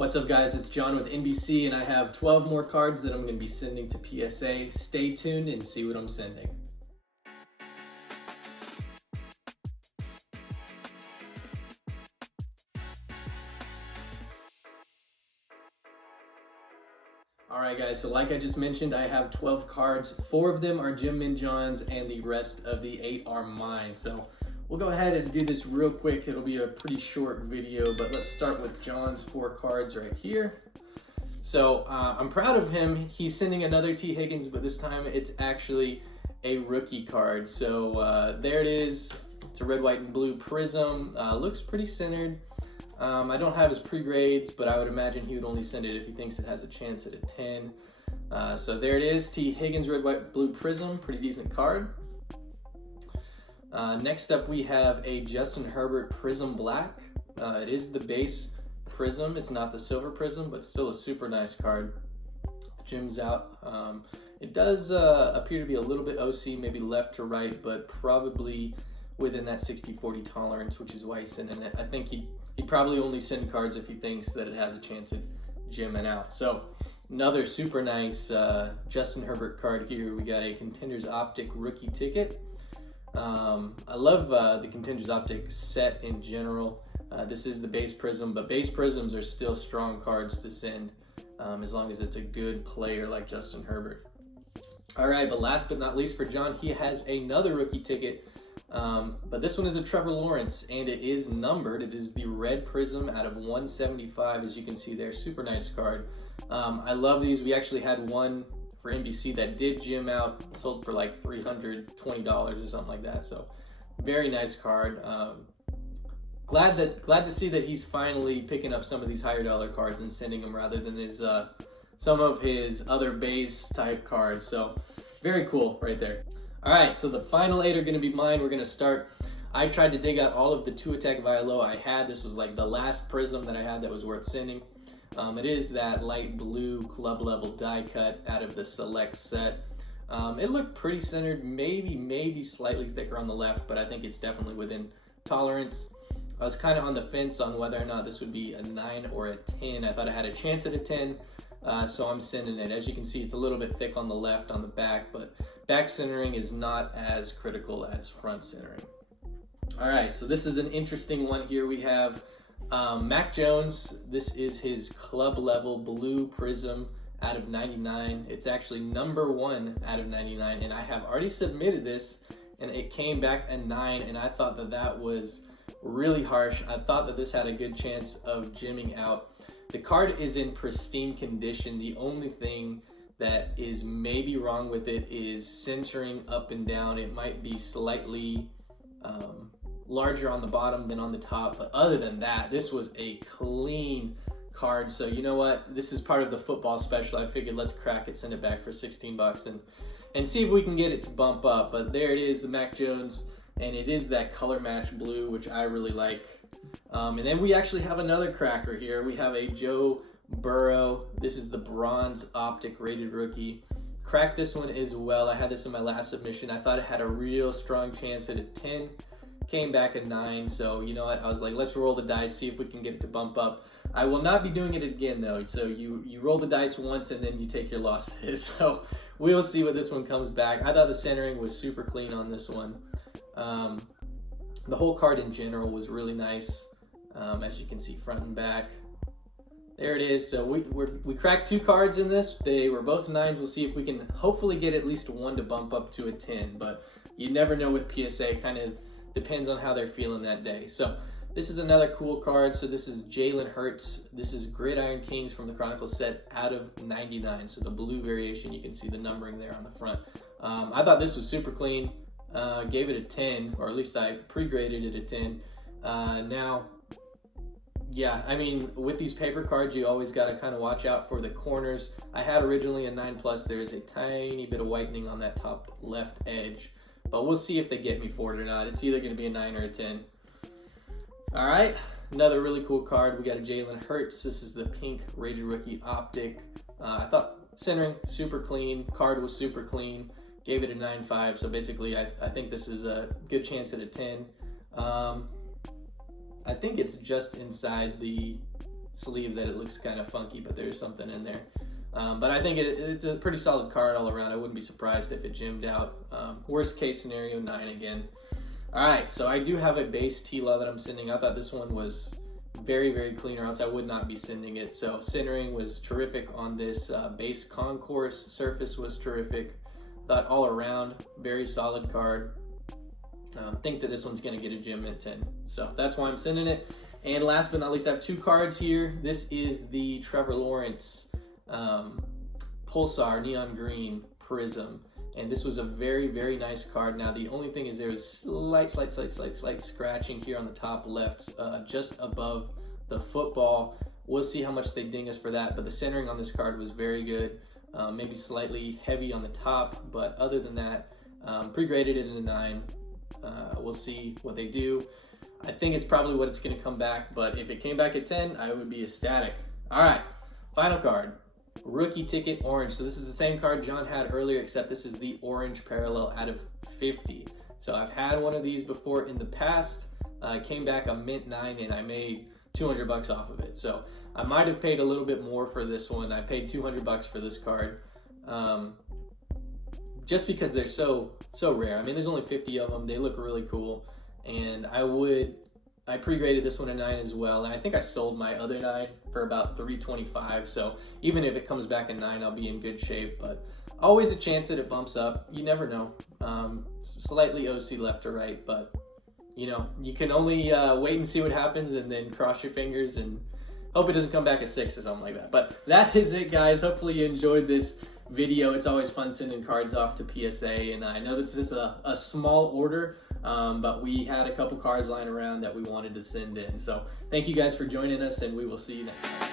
What's up guys, it's John with NBC and I have 12 more cards that I'm going to be sending to PSA. Stay tuned and see what I'm sending. Alright guys, so like I just mentioned, I have 12 cards. 4 of them are Jim Minjohn's and the rest of the 8 are mine. So we'll go ahead and do this real quick. It'll be a pretty short video, but let's start with John's 4 cards right here. So I'm proud of him. He's sending another T. Higgins, but this time it's actually a rookie card. So there it is. It's a red, white, and blue prism. Looks pretty centered. I don't have his pre-grades, but I would imagine he would only send it if he thinks it has a chance at a 10. So there it is, T. Higgins, red, white, blue prism. Pretty decent card. Next up, we have a Justin Herbert Prism Black. It is the base prism. It's not the silver prism, but still a super nice card. Jim's out. It does appear to be a little bit OC, maybe left to right, but probably within that 60-40 tolerance, which is why he's sending it. I think he'd probably only send cards if he thinks that it has a chance at jimming out. So another super nice Justin Herbert card here. We got a Contenders Optic rookie ticket. I love the Contenders Optic set in general. This is the base prism, but base prisms are still strong cards to send as long as it's a good player like Justin Herbert. All right, but last but not least for John, he has another rookie ticket, but this one is a Trevor Lawrence, and it is numbered. It is the red prism out of 175, as you can see there. Super nice card. I love these. We actually had one for NBC that did gym out, sold for like $320 or something like that. So very nice card. Glad to see that he's finally picking up some of these higher dollar cards and sending them rather than his some of his other base type cards. So very cool right there. All right, so the final 8 are going to be mine. We're going to start. I tried to dig out all of the 2-attack Viola I had. This was like the last prism that I had that was worth sending. It is that light blue club level die cut out of the select set. It looked pretty centered, maybe slightly thicker on the left, but I think it's definitely within tolerance. I was kind of on the fence on whether or not this would be a 9 or a 10. I thought I had a chance at a 10, so I'm sending it. As you can see, it's a little bit thick on the left on the back, but back centering is not as critical as front centering. All right, so this is an interesting one here. We have Mac Jones. This is his club level blue prism out of 99. It's actually number 1 out of 99, and I have already submitted this, and it came back a 9, and I thought that was really harsh. I thought that this had a good chance of jimming out. The card is in pristine condition. The only thing that is maybe wrong with it is centering up and down. It might be slightly larger on the bottom than on the top, but other than that, this was a clean card. So you know what, this is part of the football special. I figured let's crack it, send it back for 16 bucks and see if we can get it to bump up. But there it is, the Mac Jones, and it is that color match blue, which I really like. And then we actually have another cracker here. We have a Joe Burrow. This is the bronze optic rated rookie. Cracked this one as well. I had this in my last submission. I thought it had a real strong chance at a 10. Came back at 9, so you know what, I was like, let's roll the dice, see if we can get it to bump up. I will not be doing it again though, so you roll the dice once and then you take your losses. So we'll see what this one comes back. I thought the centering was super clean on this one. The whole card in general was really nice, as you can see, front and back. There it is. So we cracked 2 cards in this. They were both 9s. We'll see if we can hopefully get at least one to bump up to a 10, but you never know with PSA. Kind of depends on how they're feeling that day. So this is another cool card. So this is Jalen Hurts. This is Gridiron Kings from the Chronicles set out of 99. So the blue variation, you can see the numbering there on the front. I thought this was super clean. Gave it a 10, or at least I pre-graded it a 10. Now, yeah, I mean, with these paper cards, you always got to kind of watch out for the corners. I had originally a 9+. There is a tiny bit of whitening on that top left edge, but we'll see if they get me for it or not. It's either going to be a 9 or a 10. All right, another really cool card. We got a Jalen Hurts. This is the pink rated rookie optic. I thought centering super clean. Card was super clean. Gave it a 9.5. So basically, I think this is a good chance at a 10. I think it's just inside the sleeve that it looks kind of funky, but there's something in there. But I think it's a pretty solid card all around. I wouldn't be surprised if it gemmed out. Worst case scenario, 9 again. All right, so I do have a base T-Law that I'm sending. I thought this one was very, very clean, or else I would not be sending it. So centering was terrific on this. Base concourse surface was terrific. Thought all around, very solid card. Think that this one's going to get a gem at 10. So that's why I'm sending it. And last but not least, I have 2 cards here. This is the Trevor Lawrence Pulsar Neon Green Prism. And this was a very, very nice card. Now, the only thing is there was slight scratching here on the top left, just above the football. We'll see how much they ding us for that. But the centering on this card was very good. Maybe slightly heavy on the top. But other than that, pre-graded it in a 9. We'll see what they do. I think it's probably what it's going to come back. But if it came back at 10, I would be ecstatic. All right, final card. Rookie ticket orange. So this is the same card John had earlier, except this is the orange parallel out of 50. So I've had one of these before in the past. It came back a mint 9 and I made $200 off of it. So I might have paid a little bit more for this one. I paid $200 for this card. Just because they're so rare. I mean, there's only 50 of them. They look really cool. And I pre-graded this one a 9 as well, and I think I sold my other 9 for about $325. So even if it comes back a 9, I'll be in good shape. But always a chance that it bumps up. You never know. Slightly OC left or right, but you know, you can only wait and see what happens, and then cross your fingers and hope it doesn't come back a 6 or something like that. But that is it, guys. Hopefully you enjoyed this video. It's always fun sending cards off to PSA, and I know this is a small order. But we had a couple cards lying around that we wanted to send in. So thank you guys for joining us, and we will see you next time.